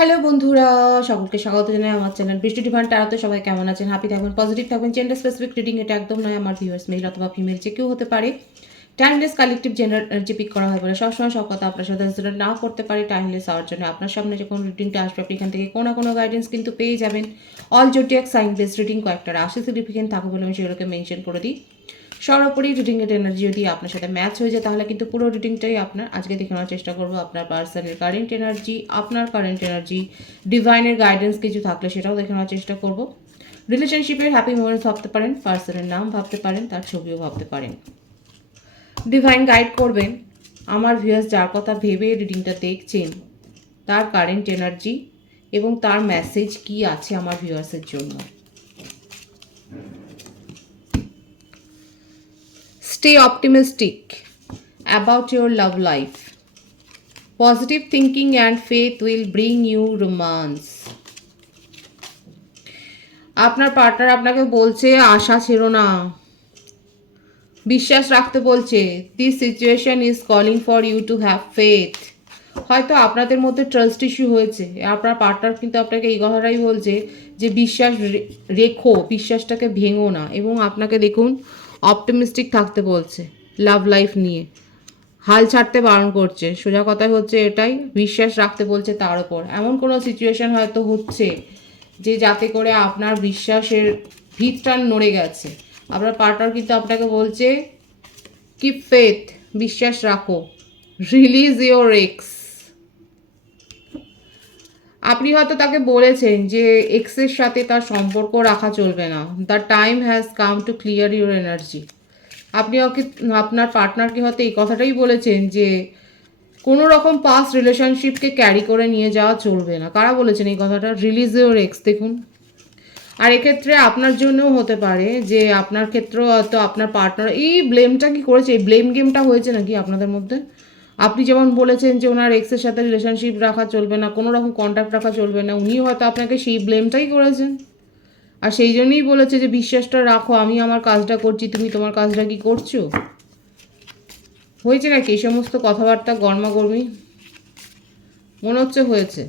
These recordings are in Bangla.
হ্যালো বন্ধুরা, সকলকে স্বাগত জানাই আমার চ্যানেল বৃষ্টি ডিভাইন ট্যারোতে। সবাই কেমন আছেন? হ্যাপি থাকবেন, পজিটিভ থাকবেন। জেন্ডার স্পেসিফিক রিডিং এটা একদম নয়। আমার ভিউয়ার্স মেল অথবা ফিমেল যে কেউ হতে পারে। Timeless collective gender energy pick করা হয় বলে সবসময় সব কথা আপনার সাথে রেজোনেট নাও করতে পারে। টাইমলেস হওয়ার জন্য আপনার সামনে যখন রিডিংটা আসবে আপনি এখান থেকে কোনো না কোনো গাইডেন্স কিন্তু পেয়ে যাবেন। All zodiac sign base reading কয়েকটা রাশি সিগনিফিকেন্ট থাকে বলে আমি সেগুলোকে মেনশন করে দিই। সর্বোপরি রিডিংয়ের এনার্জি যদি আপনার সাথে ম্যাচ হয়ে যায় তাহলে কিন্তু পুরো রিডিংটাই আপনার। আজকে দেখে নেওয়ার চেষ্টা করবো আপনার পার্সনের কারেন্ট এনার্জি, আপনার কারেন্ট এনার্জি, ডিভাইনের গাইডেন্স কিছু থাকলে সেটাও দেখে নেওয়ার চেষ্টা করবো। রিলেশনশিপের হ্যাপি মোমেন্টস ভাবতে পারেন, পার্সনের নাম ভাবতে পারেন, তার ছবিও ভাবতে পারেন। ডিভাইন গাইড করবেন আমার ভিউয়ার্স যার কথা ভেবে রিডিংটা দেখছেন তার কারেন্ট এনার্জি এবং তার মেসেজ কি আছে আমার ভিউয়ার্সের জন্য। Stay optimistic about your love life. Positive thinking and faith will bring you romance. আপনার পার্টনার আপনাকে বলছে আশা ছিল না, বিশ্বাস রাখতে বলছে। This situation is calling for you to have faith. হয়তো আপনাদের মধ্যে ট্রাস্ট ইস্যু হয়েছে, আপনার পার্টনার কিন্তু আপনাকে এই কথাটাই বলছে যে বিশ্বাস রেখো, বিশ্বাসটাকে ভেঙো না, এবং আপনাকে দেখুন অপটিমিস্টিক থাকতে বলছে লাভ লাইফ নিয়ে। হাল ছাড়তে বারণ করছে, সোজা কথাই হচ্ছে এটাই, বিশ্বাস রাখতে বলছে তার ওপর। এমন কোনো সিচুয়েশন হয়তো হচ্ছে যে যাতে করে আপনার বিশ্বাসের ভিতটা নড়ে গেছে। আপনার পার্টনার কিন্তু আপনাকে বলছে কিপ ফেথ, বিশ্বাস রাখো, রিলিজ ইওর এক্স। আপনি হয়তো তাকে বলেছেন যে এক্সের সাথে তার সম্পর্ক রাখা চলবে না। The time has come to clear your energy. আপনি ওকে, আপনার পার্টনারকে হয়তো এই কথাটাই বলেছেন যে কোনো রকম পাস্ট রিলেশনশিপকে ক্যারি করে নিয়ে যাওয়া চলবে না। কারা বলেছেন এই কথাটা? Release your x. দেখুন, আর এক্ষেত্রে আপনার জন্যও হতে পারে যে আপনার ক্ষেত্রেও হয়তো আপনার পার্টনার এই ব্লেমটা কি করেছে, এই ব্লেম গেমটা হয়েছে নাকি আপনাদের মধ্যে। আপনি যেমন বলেছেন যে ওনার এক্সের সাথে রিলেশনশিপ রাখা চলবে না, কোনো রকম কন্ট্যাক্ট রাখা চলবে না, উনিও হয়তো আপনাকে সেই ব্লেমটাই করেছেন। আর সেই জন্যই বলেছে যে বিশ্বাসটা রাখো, আমি আমার কাজটা করছি, তুমি তোমার কাজটা কি করছো। হয়েছে নাকি এই সমস্ত কথাবার্তা গরমাগর্মি? মনে হচ্ছে হয়েছে।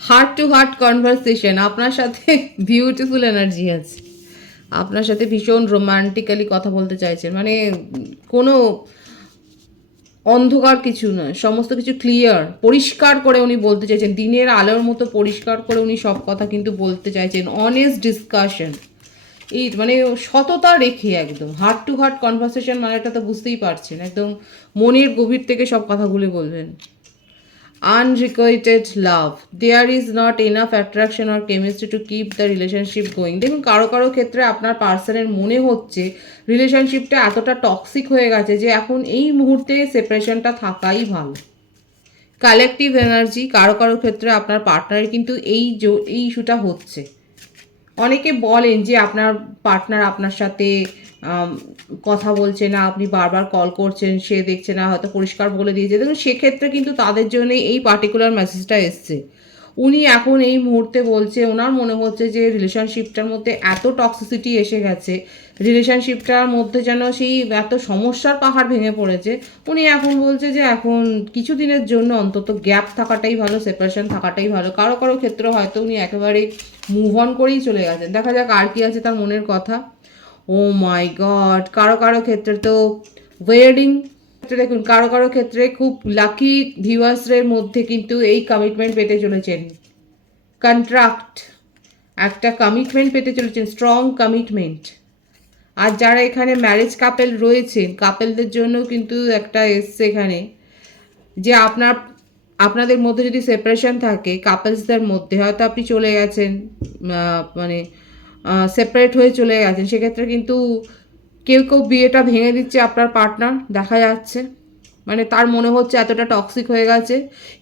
হার্ট টু হার্ট কনভারসেশন আপনার সাথে, বিউটিফুল এনার্জি আছে, আপনার সাথে ভীষণ রোমান্টিক্যালি কথা বলতে চাইছেন। মানে কোনো অন্ধকার কিছু নয়, সমস্ত কিছু ক্লিয়ার, পরিষ্কার করে উনি বলতে চাইছেন, দিনের আলোর মতো পরিষ্কার করে উনি সব কথা কিন্তু বলতে চাইছেন। অনেস্ট ডিসকাশন, এই মানে সততা রেখে একদম হার্ট টু হার্ট কনভারসেশন, মানে এটা তো বুঝতেই পারছেন, একদম মনের গভীর থেকে সব কথাগুলো বলবেন। Unrequited love, there is not enough attraction আর chemistry to keep the relationship going. দেখুন, কারো কারো ক্ষেত্রে আপনার পার্সনের মনে হচ্ছে রিলেশনশিপটা এতটা টক্সিক হয়ে গেছে যে এখন এই মুহূর্তে সেপারেশনটা থাকাই ভালো। কালেকটিভ এনার্জি, কারো কারো ক্ষেত্রে আপনার পার্টনারের কিন্তু এই ইস্যুটা হচ্ছে। অনেকে বলেন যে আপনার পার্টনার আপনার সাথে কথা বলছে না, আপনি বারবার কল করছেন, সে দেখছে না, হয়তো পরিষ্কার বলে দিয়েছে। দেখুন, সেক্ষেত্রে কিন্তু তাদের জন্য এই পার্টিকুলার মেসেজটা এসছে। উনি এখন এই মুহূর্তে বলছে ওনার মনে হচ্ছে যে রিলেশনশিপটার মধ্যে এত টক্সিসিটি এসে গেছে, রিলেশনশিপটার মধ্যে যেন সেই এত সমস্যার পাহাড় ভেঙে পড়েছে। উনি এখন বলছে যে এখন কিছু দিনের জন্য অন্তত গ্যাপ থাকাটাই ভালো, সেপারেশন থাকাটাই ভালো। কারো কারো ক্ষেত্রে হয়তো উনি একেবারে মুভ অন করেই চলে গেছেন। দেখা যাক আর কি আছে তার মনের কথা। ও মাই গড, কারো কারো ক্ষেত্রে তো ওয়েডিং। দেখুন, কারো কারো ক্ষেত্রে খুব লাকি ভিউয়ার্সের মধ্যে কিন্তু এই কমিটমেন্ট পেতে চলেছেন, কন্ট্রাক্ট, একটা কমিটমেন্ট পেতে চলেছেন, স্ট্রং কমিটমেন্ট। আর যারা এখানে ম্যারেজ কাপেল রয়েছেন, কাপেলদের জন্য কিন্তু একটা এসছে এখানে যে আপনাদের মধ্যে যদি সেপারেশন থাকে কাপলসদের মধ্যে, হয়তো আপনি চলে গেছেন, মানে সেপারেট হয়ে চলে গেছেন, সেক্ষেত্রে কিন্তু কেউ কেউ বিয়েটা ভেঙে দিচ্ছে আপনার পার্টনার, দেখা যাচ্ছে। মানে তার মনে হচ্ছে এতটা টক্সিক হয়ে গেছে।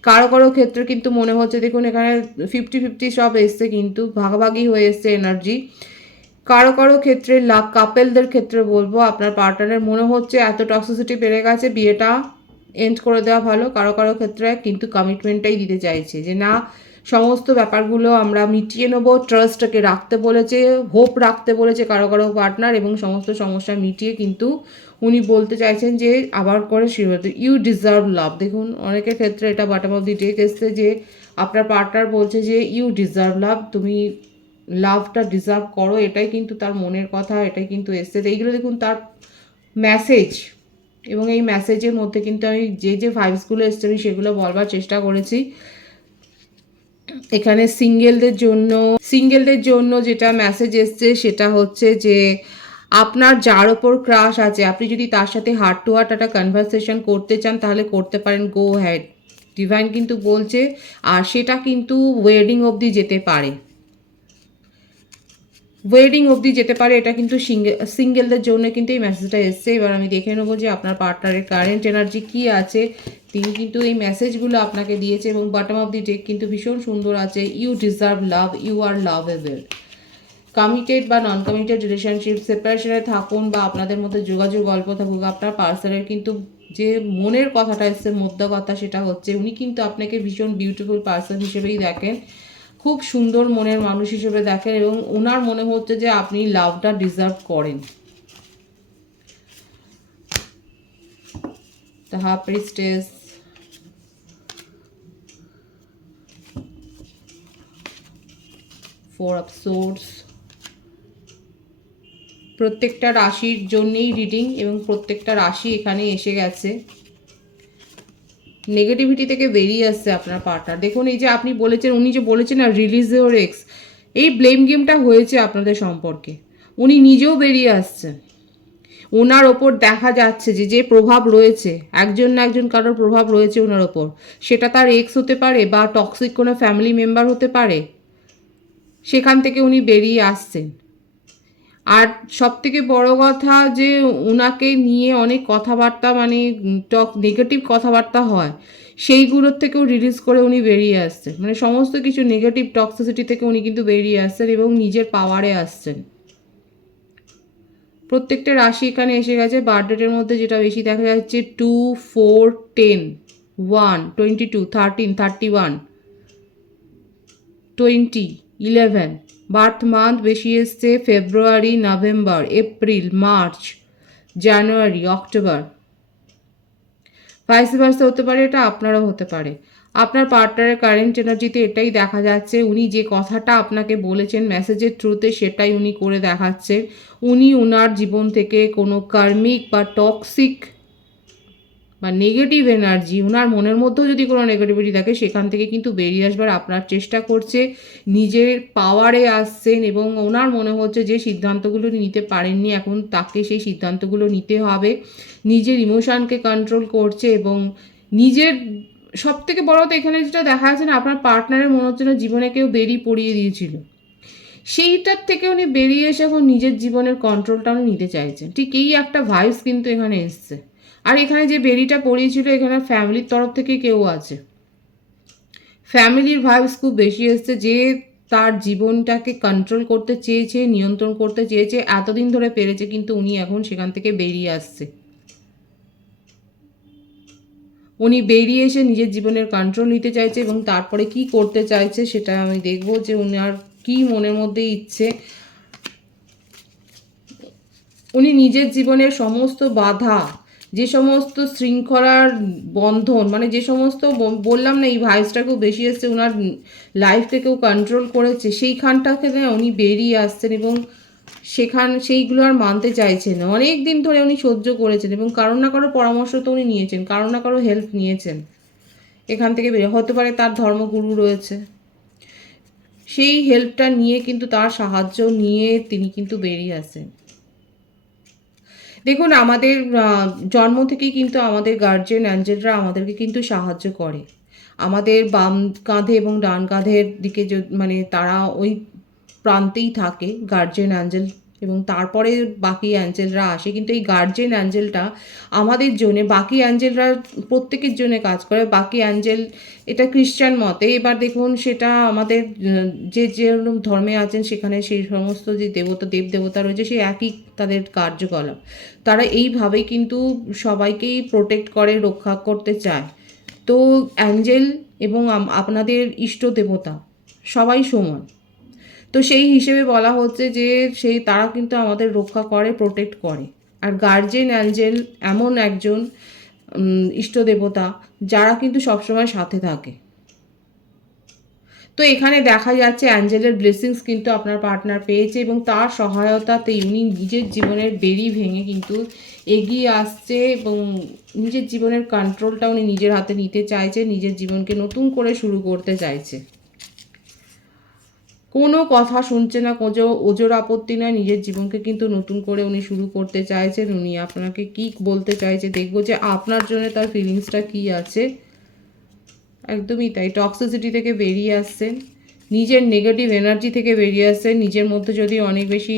কারো কারো ক্ষেত্রে কিন্তু মনে হচ্ছে, দেখুন এখানে 50-50 সব এসছে, কিন্তু ভাগাভাগি হয়ে এসছে এনার্জি। কারো কারো ক্ষেত্রে কাপেলদের ক্ষেত্রে বলবো আপনার পার্টনারের মনে হচ্ছে এত টক্সিসিটি বেড়ে গেছে, বিয়েটা এন্ড করে দেওয়া ভালো। কারো কারো ক্ষেত্রে কিন্তু কমিটমেন্টটাই দিতে চাইছে যে না, সমস্ত ব্যাপারগুলো আমরা মিটিয়ে নেবো, ট্রাস্টটাকে রাখতে বলেছে, হোপ রাখতে বলেছে কারো কারো পার্টনার, এবং সমস্ত সমস্যা মিটিয়ে কিন্তু উনি বলতে চাইছেন যে আবার করে ইউ ডিজার্ভ লাভ। দেখুন অনেকের ক্ষেত্রে এটা বটম অফ দি ডেক এসছে যে আপনার পার্টনার বলছে যে ইউ ডিজার্ভ লাভ, তুমি লাভটা ডিজার্ভ করো, এটাই কিন্তু তার মনের কথা, এটাই কিন্তু এসছে। এইগুলো দেখুন তার মেসেজ, এবং এই মেসেজের মধ্যে কিন্তু আমি যে ভাইবসগুলো এসছে আমি সেগুলো বলবার চেষ্টা করেছি। এখানে সিঙ্গেলদের জন্য যেটা মেসেজ এসছে সেটা হচ্ছে যে আপনার যার ওপর ক্রাশ আছে, আপনি যদি তার সাথে হার্ট টু হার্ট একটা কনভারসেশন করতে চান তাহলে করতে পারেন, গো হ্যাড। ডিভাইন কিন্তু বলছে, আর সেটা কিন্তু ওয়েডিং অবধি যেতে পারে, এটা কিন্তু সিঙ্গেলদের জন্য কিন্তু এই মেসেজটা এসছে। এবার আমি দেখে নেবো যে আপনার পার্টনারের কারেন্ট এনার্জি কি আছে। তিনি কিন্তু এই মেসেজগুলো আপনাকে দিয়েছে, এবং বটম অফ দি ডেক কিন্তু ভীষণ সুন্দর আছে। You deserve love, you are lovable. Committed বা নন কমিটেড রিলেশনশিপ, সেপারেশনে থাকুন বা আপনাদের মধ্যে যোগাযোগ অল্প থাকুক, আপনার পার্সনের কিন্তু যে মনের কথাটা এসছে, মধ্য কথা, সেটা হচ্ছে উনি কিন্তু আপনাকে ভীষণ বিউটিফুল পার্সন হিসেবেই দেখেন, খুব সুন্দর মনের মানুষ হিসেবে দেখেন, এবং ওনার মনে হচ্ছে যে আপনি লাভটা ডিজার্ভ করেন। The high priestess, four of swords. প্রত্যেকটা রাশির জন্যেই রিডিং, এবং প্রত্যেকটা রাশি এখানে এসে গেছে। নেগেটিভিটি থেকে বেরিয়ে আসছে আপনার পার্টনার। দেখুন এই যে আপনি বলেছেন, উনি যে বলেছেন না রিলিজ ইওর এক্স, এই ব্লেম গেমটা হয়েছে আপনাদের সম্পর্কে, উনি নিজেও বেরিয়ে আসছেন। ওনার ওপর দেখা যাচ্ছে যে প্রভাব রয়েছে, একজন না একজন কারোর প্রভাব রয়েছে ওনার ওপর, সেটা তার এক্স হতে পারে বা টক্সিক কোনো ফ্যামিলি মেম্বার হতে পারে, সেখান থেকে উনি বেরিয়ে আসছেন। আর সব থেকে বড় কথা যে ওনাকে নিয়ে অনেক কথাবার্তা, মানে নেগেটিভ কথাবার্তা হয়, সেইগুলোর থেকেও রিলিজ করে উনি বেরিয়ে আসছেন। মানে সমস্ত কিছু নেগেটিভ টক্সিসিটি থেকে উনি কিন্তু বেরিয়ে আসছেন এবং নিজের পাওয়ারে আসছেন। প্রত্যেকটা রাশি এখানে এসে গেছে। বার্থডেটের মধ্যে যেটা বেশি দেখা যাচ্ছে 2, 4, 10, 1, 22, 13, 31, 20, 11। বার্থ মান্থ বেশি এসছে ফেব্রুয়ারি, নভেম্বর, এপ্রিল, মার্চ, জানুয়ারি, অক্টোবর। ভাইস ভার্সা হতে পারে, এটা আপনারও হতে পারে। আপনার পার্টনারের কারেন্ট এনার্জিতে এটাই দেখা যাচ্ছে, উনি যে কথাটা আপনাকে বলেছেন মেসেজের থ্রুতে সেটাই উনি করে দেখাচ্ছেন। উনি ওনার জীবন থেকে কোনো কার্মিক বা টক্সিক বা নেগেটিভ এনার্জি, ওনার মনের মধ্যেও যদি কোনো নেগেটিভিটি থাকে সেখান থেকে কিন্তু বেরিয়ে আসবার আপনার চেষ্টা করছে, নিজের পাওয়ারে আসছেন, এবং ওনার মনে হচ্ছে যে সিদ্ধান্তগুলো নিতে পারেননি, এখন তাকে সেই সিদ্ধান্তগুলো নিতে হবে। নিজের ইমোশনকে কন্ট্রোল করছে, এবং নিজের সব থেকে বড় তো এখানে যেটা দেখা যাচ্ছে না, আপনার পার্টনারের মনে হচ্ছে না জীবনে কেউ বেরিয়ে পড়িয়ে দিয়েছিল, সেইটার থেকে উনি বেরিয়ে এসে এখন নিজের জীবনের কন্ট্রোলটা উনি নিতে চাইছেন। ঠিক এই একটা ভাইবস কিন্তু এখানে এসছে। আর এখানে যে বেরিটা পড়িয়েছিল, এখানে ফ্যামিলির তরফ থেকে কেউ আছে, ফ্যামিলির ভাইবস খুব বেশি এসছে, যে তার জীবনটাকে কন্ট্রোল করতে চেয়েছে, নিয়ন্ত্রণ করতে চেয়েছে, এতদিন ধরে পেরেছে, কিন্তু উনি এখন সেখান থেকে বেরিয়ে আসছে। উনি বেরিয়ে এসে নিজের জীবনের কন্ট্রোল নিতে চাইছে, এবং তারপরে কি করতে চাইছে সেটা আমি দেখব, যে উনার কি মনের মধ্যে ইচ্ছে। উনি নিজের জীবনের সমস্ত বাধা, যে সমস্ত শৃঙ্খলার বন্ধন, মানে যে সমস্ত বললাম না এই ভাইসটা খুব বেশি এসছে, ওনার লাইফ থেকেও কন্ট্রোল করেছে, সেইখানটা থেকে উনি বেরিয়ে আসছেন, এবং সেইগুলো আর মানতে চাইছেন না। অনেক দিন ধরে উনি সহ্য করেছেন, এবং কারো না কারো পরামর্শ তো উনি নিয়েছেন, কারো না কারো হেল্প নিয়েছেন এখান থেকে বেরিয়ে। হতে পারে তার ধর্মগুরু রয়েছে, সেই হেল্পটা নিয়ে কিন্তু তার সাহায্য নিয়ে তিনি কিন্তু বেরিয়ে আসেন। দেখুন আমাদের জন্ম থেকেই কিন্তু আমাদের গার্জিয়ান অ্যাঞ্জেলরা আমাদেরকে কিন্তু সাহায্য করে। আমাদের বাম কাঁধে এবং ডান কাঁধের দিকে মানে তারা ওই প্রান্তেই থাকে গার্জিয়ান অ্যাঞ্জেল এবং তারপরে বাকি অ্যাঞ্জেলরা আসে। কিন্তু এই গার্জিয়ান অ্যাঞ্জেলটা আমাদের জন্যে, বাকি অ্যাঞ্জেলরা প্রত্যেকের জন্য কাজ করে। বাকি অ্যাঞ্জেল এটা খ্রিশ্চান মতে, এবার দেখুন সেটা আমাদের যে যে ধর্মে আছেন সেখানে সেই সমস্ত যে দেব দেবতা রয়েছে সেই একই তাদের কার্যকলাপ। তারা এইভাবেই কিন্তু সবাইকেই প্রোটেক্ট করে, রক্ষা করতে চায়। তো অ্যাঞ্জেল এবং আপনাদের ইষ্ট দেবতা সবাই সমান। তো সেই হিসেবে বলা হচ্ছে যে তারা কিন্তু আমাদের রক্ষা করে, প্রোটেক্ট করে। আর গার্জিয়ান অ্যাঞ্জেল এমন একজন ইষ্ট দেবতা যারা কিন্তু সবসময় সাথে থাকে। তো এখানে দেখা যাচ্ছে অ্যাঞ্জেলের ব্লেসিংস কিন্তু আপনার পার্টনার পেয়েছে এবং তার সহায়তাতে উনি নিজের জীবনের বেড়ি ভেঙে কিন্তু এগিয়ে আসছে এবং নিজের জীবনের কন্ট্রোলটা উনি নিজের হাতে নিতে চাইছে, নিজের জীবনকে নতুন করে শুরু করতে চাইছে। কোনো কথা শুনছে না, ওজোর আপত্তি নয়, নিজের জীবনকে কিন্তু নতুন করে উনি শুরু করতে চাইছেন। উনি আপনাকে কি বলতে চাইছে দেখবো যে আপনার জন্য তার ফিলিংসটা কি আছে। একদমই তাই, টক্সিসিটি থেকে বেরিয়ে আসছেন, নিজের নেগেটিভ এনার্জি থেকে বেরিয়ে আসছেন। নিজের মধ্যে যদি অনেক বেশি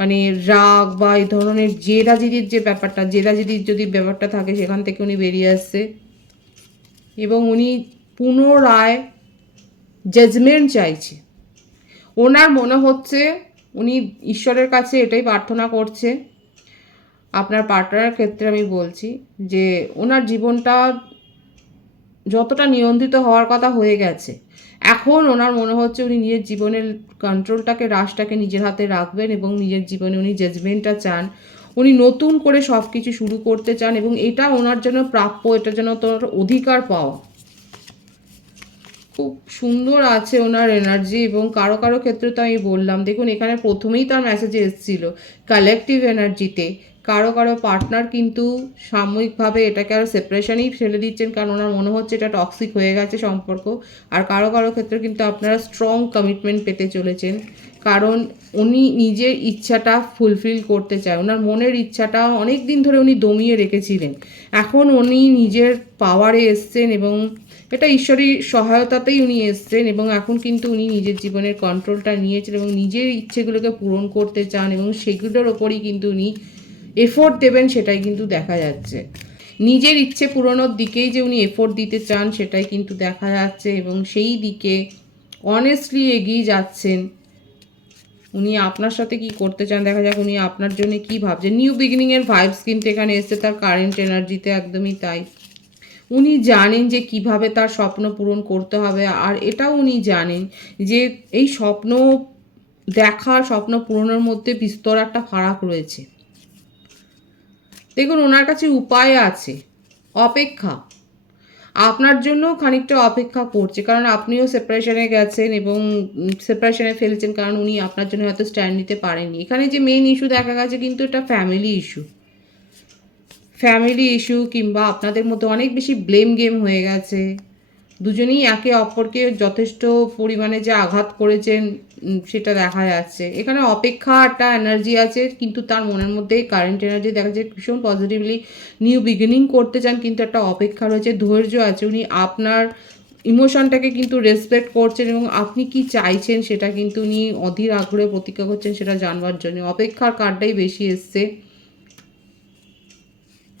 মানে রাগ বা এই ধরনের জেদাজিদির যে ব্যাপারটা, জেদাজিদির যদি ব্যাপারটা থাকে সেখান থেকে উনি বেরিয়ে আসছে এবং উনি পুনরায় জাজমেন্ট চাইছে। ওনার মনে হচ্ছে উনি ঈশ্বরের কাছে এটাই প্রার্থনা করছে, আপনার পার্টনারের ক্ষেত্রে আমি বলছি, যে ওনার জীবনটা যতটা নিয়ন্ত্রিত হওয়ার কথা হয়ে গেছে, এখন ওনার মনে হচ্ছে উনি নিজের জীবনের কন্ট্রোলটাকে, রাশটাকে নিজের হাতে রাখবেন এবং নিজের জীবনে উনি জাজমেন্টটা চান। উনি নতুন করে সব কিছু শুরু করতে চান এবং এটা ওনার জন্য প্রাপ্য, এটা যেন তোর অধিকার পাওয়া। খুব সুন্দর আছে ওনার এনার্জি। এবং কারো কারো ক্ষেত্রে তো আমি বললাম, দেখুন এখানে প্রথমেই তার মেসেজে এসেছিল কালেকটিভ এনার্জিতে কারো কারো পার্টনার কিন্তু সাময়িকভাবে এটাকে আর সেপারেশনেই ফেলে দিচ্ছেন, কারণ ওনার মনে হচ্ছে এটা টক্সিক হয়ে গেছে সম্পর্ক। আর কারো কারো ক্ষেত্রে কিন্তু আপনারা স্ট্রং কমিটমেন্ট পেতে চলেছেন, কারণ উনি নিজের ইচ্ছাটা ফুলফিল করতে চায়। ওনার মনের ইচ্ছাটা অনেক দিন ধরে উনি দমিয়ে রেখেছিলেন, এখন উনি নিজের পাওয়ারে এসছেন এবং এটা ঈশ্বরী সহায়তাতেই উনি এসছেন এবং এখন কিন্তু উনি নিজের জীবনের কন্ট্রোলটা নিয়েছেন এবং নিজের ইচ্ছেগুলোকে পূরণ করতে চান এবং সেগুলোর ওপরই কিন্তু উনি এফোর্ট দেবেন, সেটাই কিন্তু দেখা যাচ্ছে। নিজের ইচ্ছে পূরণের দিকেই যে উনি এফোর্ট দিতে চান সেটাই কিন্তু দেখা যাচ্ছে এবং সেই দিকে অনেস্টলি এগিয়ে যাচ্ছেন। উনি আপনার সাথে কি করতে চান দেখা যাক, উনি আপনার জন্য কি ভাবছেন। নিউ বিগিনিংয়ের ভাইবস কিন্তু এখানে এসছে তার কারেন্ট এনার্জিতে, একদমই তাই। উনি জানেন যে কিভাবে তার স্বপ্ন পূরণ করতে হবে, আর এটাও উনি জানেন যে এই স্বপ্ন দেখা, স্বপ্ন পূরণের মধ্যে বিস্তর একটা ফারাক রয়েছে। দেখুন ওনার কাছে উপায় আছে, অপেক্ষা আপনার জন্য খানিকটা অপেক্ষা করছে, কারণ আপনিও সেপারেশনে গেছেন এবং সেপারেশনে ফেলছেন, কারণ উনি আপনার জন্য হয়তো স্ট্যান্ড নিতে পারেননি। এখানে যে মেইন ইস্যু দেখা গেছে কিন্তু এটা ফ্যামিলি ইস্যু কিংবা আপনাদের মধ্যে অনেক বেশি ব্লেম গেম হয়ে গেছে। দুজনেই একে অপরকে যথেষ্ট পরিমাণে যে আঘাত করেছেন সেটা দেখা যাচ্ছে। এখানে অপেক্ষা একটা এনার্জি আছে, কিন্তু তার মনের মধ্যে কারেন্ট এনার্জি দেখা যাচ্ছে ভীষণ পজিটিভলি নিউ বিগিনিং করতে চান, কিন্তু একটা অপেক্ষা রয়েছে, ধৈর্য আছে। উনি আপনার ইমোশনটাকে কিন্তু রেসপেক্ট করছেন এবং আপনি কি চাইছেন সেটা কিন্তু উনি অধীর আগ্রহে প্রতীক্ষা করছেন সেটা জানবার জন্য। অপেক্ষার কার্ডটাই বেশি এসছে।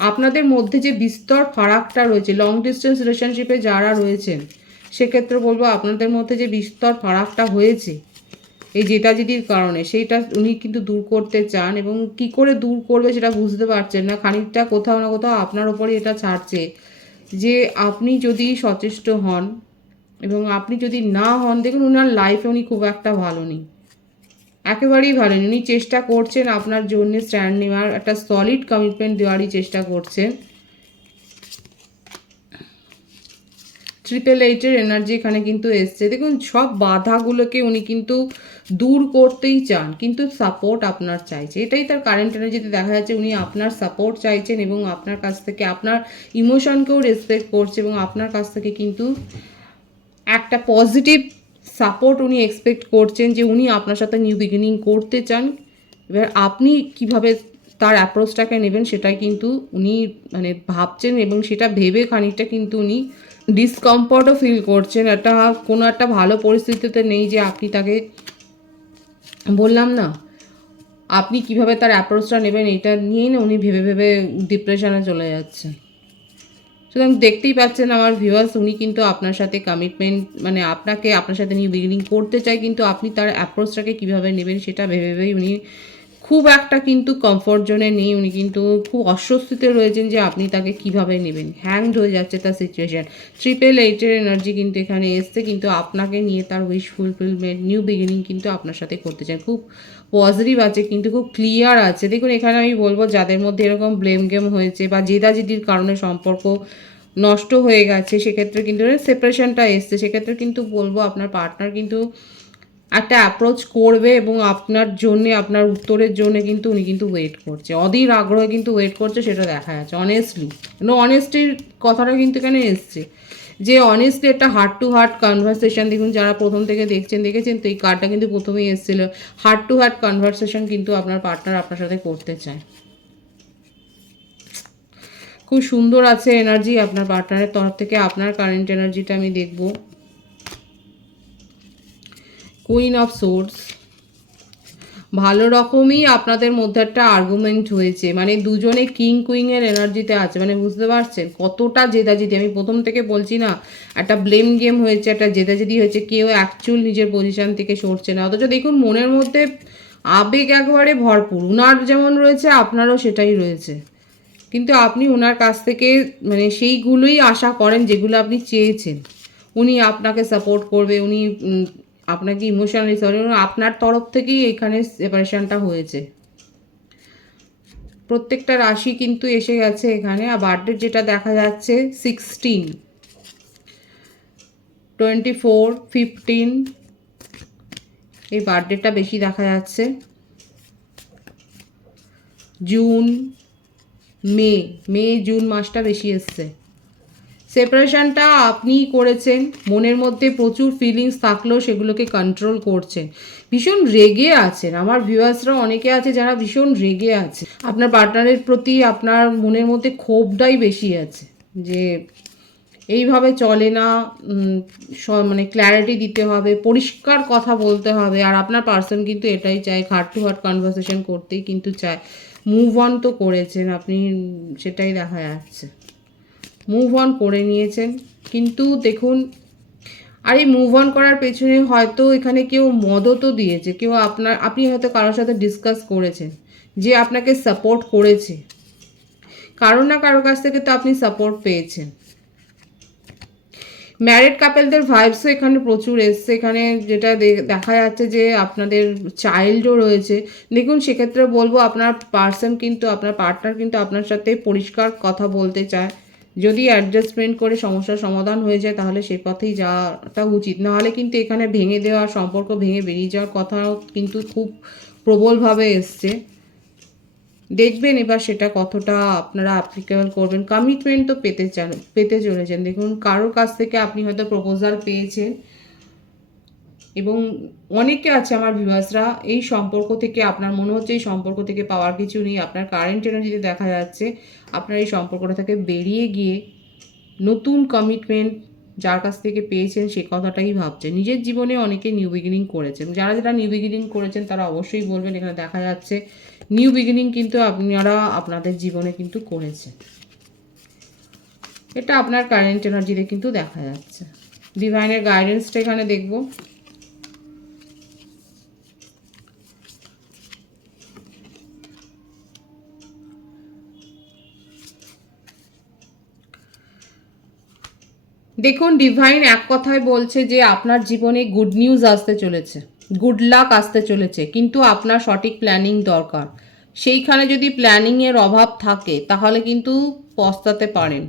আপনাদের মধ্যে যে বিস্তর ফারাকটা রয়েছে, লং ডিস্টেন্স রিলেশনশিপে যারা রয়েছেন সেক্ষেত্রে বলবো আপনাদের মধ্যে যে বিস্তর ফারাকটা হয়েছে এই জেদাজেদির কারণে, সেইটা উনি কিন্তু দূর করতে চান এবং কি করে দূর করবে সেটা বুঝতে পারছেন না। খানিকটা কোথাও না কোথাও আপনার ওপরই এটা ছাড়ছে যে আপনি যদি সচেষ্ট হন এবং আপনি যদি না হন, দেখুন ওনার লাইফে উনি খুব একটা ভালো নেই, একেবারেই ভালো নেই। উনি চেষ্টা করছেন আপনার জন্য স্ট্যান্ড নেওয়ার, একটা সলিড কমিটমেন্ট দেওয়ারই চেষ্টা করছেন। 888 এনার্জি এখানে কিন্তু এসছে। দেখুন সব বাধাগুলোকে উনি কিন্তু দূর করতেই চান, কিন্তু সাপোর্ট আপনার চাইছে, এটাই তার কারেন্ট এনার্জিতে দেখা যাচ্ছে। উনি আপনার সাপোর্ট চাইছেন এবং আপনার কাছ থেকে আপনার ইমোশনকেও রেসপেক্ট করছে এবং আপনার কাছ থেকে কিন্তু একটা পজিটিভ সাপোর্ট উনি এক্সপেক্ট করছেন যে উনি আপনার সাথে নিউ বিগিনিং করতে চান। এবার আপনি কিভাবে তার অ্যাপ্রোচটাকে নেবেন সেটাই কিন্তু উনি মানে ভাবছেন এবং সেটা ভেবে খানিকটা কিন্তু উনি ডিসকমফর্টও ফিল করছেন। কোনো একটা ভালো পরিস্থিতিতে নেই যে আপনি তাকে, বললাম না আপনি কিভাবে তার অ্যাপ্রোচটা নেবেন এটা নিয়েই না উনি ভেবে ভেবে ডিপ্রেশনে চলে যাচ্ছেন। সুতরাং দেখতেই পাচ্ছেন আমার ভিউয়ার্স, উনি কিন্তু আপনার সাথে কমিটমেন্ট মানে আপনার সাথে নিউ বিগিনিং করতে চায়, কিন্তু আপনি তার অ্যাপ্রোচটাকে কীভাবে নেবেন সেটা ভেবে ভেবেই উনি খুব একটা কিন্তু কমফর্ট জোনে নেই। উনি কিন্তু খুব অস্বস্তিতে রয়েছেন যে আপনি তাকে কিভাবে নেবেন। হ্যাংড হয়ে যাচ্ছে তার সিচুয়েশান। 888 এনার্জি কিন্তু এখানে এসছে, কিন্তু আপনাকে নিয়ে তার উইশ ফুলফিলমেন্ট নিউ বিগিনিং কিন্তু আপনার সাথে করতে চান। খুব পজিটিভ আছে, কিন্তু খুব ক্লিয়ার আছে। দেখুন এখানে আমি বলবো যাদের মধ্যে এরকম ব্লেম গেম হয়েছে বা জেদাজেদির কারণে সম্পর্ক নষ্ট হয়ে গেছে, সেক্ষেত্রে কিন্তু সেপারেশনটা এসছে, সেক্ষেত্রে কিন্তু বলবো আপনার পার্টনার কিন্তু একটা অ্যাপ্রোচ করবে এবং আপনার জন্যে, আপনার উত্তরের জন্য কিন্তু উনি কিন্তু ওয়েট করছে, অধীর আগ্রহে কিন্তু ওয়েট করছে, সেটা দেখা যাচ্ছে অনেস্টলি। অনেস্টির কথাটা কিন্তু এখানে এসছে যে অনেস্টলি একটা হার্ট টু হার্ট কনভারসেশন। দেখুন যারা প্রথম থেকে দেখেছেন তো এই কার্ডটা কিন্তু প্রথমেই এসেছিল। হার্ট টু হার্ট কনভারসেশন কিন্তু আপনার পার্টনার আপনার সাথে করতে চায়। খুব সুন্দর আছে এনার্জি আপনার পার্টনারের তরফ থেকে। আপনার কারেন্ট এনার্জিটা আমি দেখব। কুইন অফ সোর্স, ভালো রকমই আপনাদের মধ্যে একটা আর্গুমেন্ট হয়েছে, মানে দুজনে কিং কুইংয়ের এনার্জিতে আছে, মানে বুঝতে পারছেন কতটা জেদাজেদি। আমি প্রথম থেকে বলছি না, একটা ব্লেম গেম হয়েছে, একটা জেদাজেদি হয়েছে, কেউ অ্যাকচুয়াল নিজের পজিশন থেকে সরছে না। অথচ দেখুন মনের মধ্যে আবেগ একবারে ভরপুর, উনার যেমন রয়েছে আপনারও সেটাই রয়েছে, কিন্তু আপনি ওনার কাছ থেকে মানে সেইগুলোই আশা করেন যেগুলো আপনি চেয়েছেন। উনি আপনাকে সাপোর্ট করবে, উনি আপনাকে ইমোশনালি আপনার তরফ থেকেই এখানে সেপারেশনটা হয়েছে। প্রত্যেকটা রাশি কিন্তু এসে গেছে এখানে। আর বার্থডে যেটা দেখা যাচ্ছে 16, 24, 15, এই বার্থডেটা বেশি দেখা যাচ্ছে। জুন, মে জুন মাসটা বেশি এসছে। সেপারেশনটা আপনিই করেছেন, মনের মধ্যে প্রচুর ফিলিংস থাকলেও সেগুলোকে কন্ট্রোল করছেন। ভীষণ রেগে আছেন, আমার ভিউয়ার্সরা অনেকে আছে যারা ভীষণ রেগে আছে আপনার পার্টনারের প্রতি। আপনার মনের মধ্যে ক্ষোভটাই বেশি আছে যে এইভাবে চলে না, মানে ক্ল্যারিটি দিতে হবে, পরিষ্কার কথা বলতে হবে। আর আপনার পার্সন কিন্তু এটাই চায়, হার্ট টু হার্ট কনভারসেশন করতেই কিন্তু চায়। মুভ অন তো করেছেন আপনি, সেটাই দেখা যাচ্ছে, মুভ অন করে নিয়েছেন। কিন্তু দেখুন, আর এই মুভ অন করার পেছনে হয়তো এখানে কেউ মদতও দিয়েছে, কেউ আপনি হয়তো কারোর সাথে ডিসকাস করেছেন যে আপনাকে সাপোর্ট করেছে, কারো না কারো কাছ থেকে তো আপনি সাপোর্ট পেয়েছেন। ম্যারিড কাপেলদের ভাইবসও এখানে প্রচুর এসছে। এখানে যেটা দেখা যাচ্ছে যে আপনাদের চাইল্ডও রয়েছে। দেখুন সেক্ষেত্রে বলবো আপনার পার্সন কিন্তু, আপনার পার্টনার কিন্তু আপনার সাথে পরিষ্কার কথা বলতে চায়। যদি অ্যাডজাস্টমেন্ট করে সমস্যার সমাধান হয়ে যায় তাহলে সে পথেই যাওয়াটা উচিত। নাহলে কিন্তু এখানে ভেঙে দেওয়া, সম্পর্ক ভেঙে বেরিয়ে যাওয়ার কথাও কিন্তু খুব প্রবলভাবে এসছে। দেখবেন এবার সেটা কতটা আপনারা অ্যাপ্লিকেবল করবেন। কমিটমেন্ট তো পেতে চলেছেন। দেখুন কারোর কাছ থেকে আপনি হয়তো প্রপোজাল পেয়েছেন, এবং অনেকে আছে আমার ভিউয়ার্সরা এই সম্পর্ক থেকে, আপনার মনে হচ্ছে এই সম্পর্ক থেকে পাওয়ার কিছু নেই, আপনার কারেন্ট এনার্জিতে দেখা যাচ্ছে আপনার এই সম্পর্কটা থেকে বেরিয়ে গিয়ে নতুন কমিটমেন্ট যার কাছ থেকে পেয়েছেন সে কথাটাই ভাবছেন। নিজের জীবনে অনেকে নিউ বিগিনিং করেছেন, যারা নিউ বিগিনিং করেছেন তারা অবশ্যই বলবেন। এখানে দেখা যাচ্ছে নিউ বিগিনিং কিন্তু আপনারা আপনাদের জীবনে কিন্তু করেছেন, এটা আপনার কারেন্ট এনার্জিতে কিন্তু দেখা যাচ্ছে। ডিভাইনের গাইডেন্সটা এখানে দেখব। দেখুন ডিভাইন এক কথায় বলছে যে আপনার জীবনে গুড নিউজ আসতে চলেছে, গুড লাক আসতে চলেছে, কিন্তু আপনার সঠিক প্ল্যানিং দরকার। সেইখানে যদি প্ল্যানিংয়ের অভাব থাকে তাহলে কিন্তু পস্তাতে পারেন।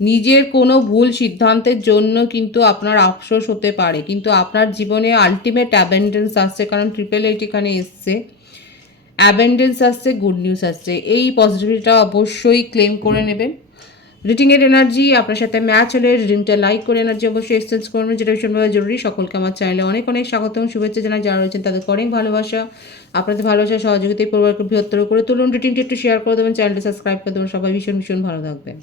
নিজের কোনো ভুল সিদ্ধান্তের জন্য কিন্তু আপনার আফসোস হতে পারে, কিন্তু আপনার জীবনে আলটিমেট অ্যাবেন্ডেন্স আসছে, কারণ 888 এখানে এসছে, অ্যাবেন্ডেন্স আসছে, গুড নিউজ আসছে। এই পজিটিভিটিটা অবশ্যই ক্লেম করে নেবেন। রিডিংয়ের এনার্জি আপনার সাথে ম্যাচ হলে রিডিংটা লাইক করে এনার্জি অবশ্যই এক্সচেঞ্জ করবেন, যেটা ভীষণভাবে জরুরি। সকলকে আমার চ্যানেলে অনেক অনেক স্বাগতম, শুভেচ্ছা জানাই। যারা রয়েছেন তাদের অনেক ভালোবাসা, আপনাদের ভালোবাসা সহযোগিতায় পরিবারকে বৃহত্তর করে তুলুন। রিডিংটি একটু শেয়ার করে দেবেন, চ্যানেলটি সাবস্ক্রাইব করে দেবেন। সবাই ভীষণ ভীষণ ভালো থাকবেন।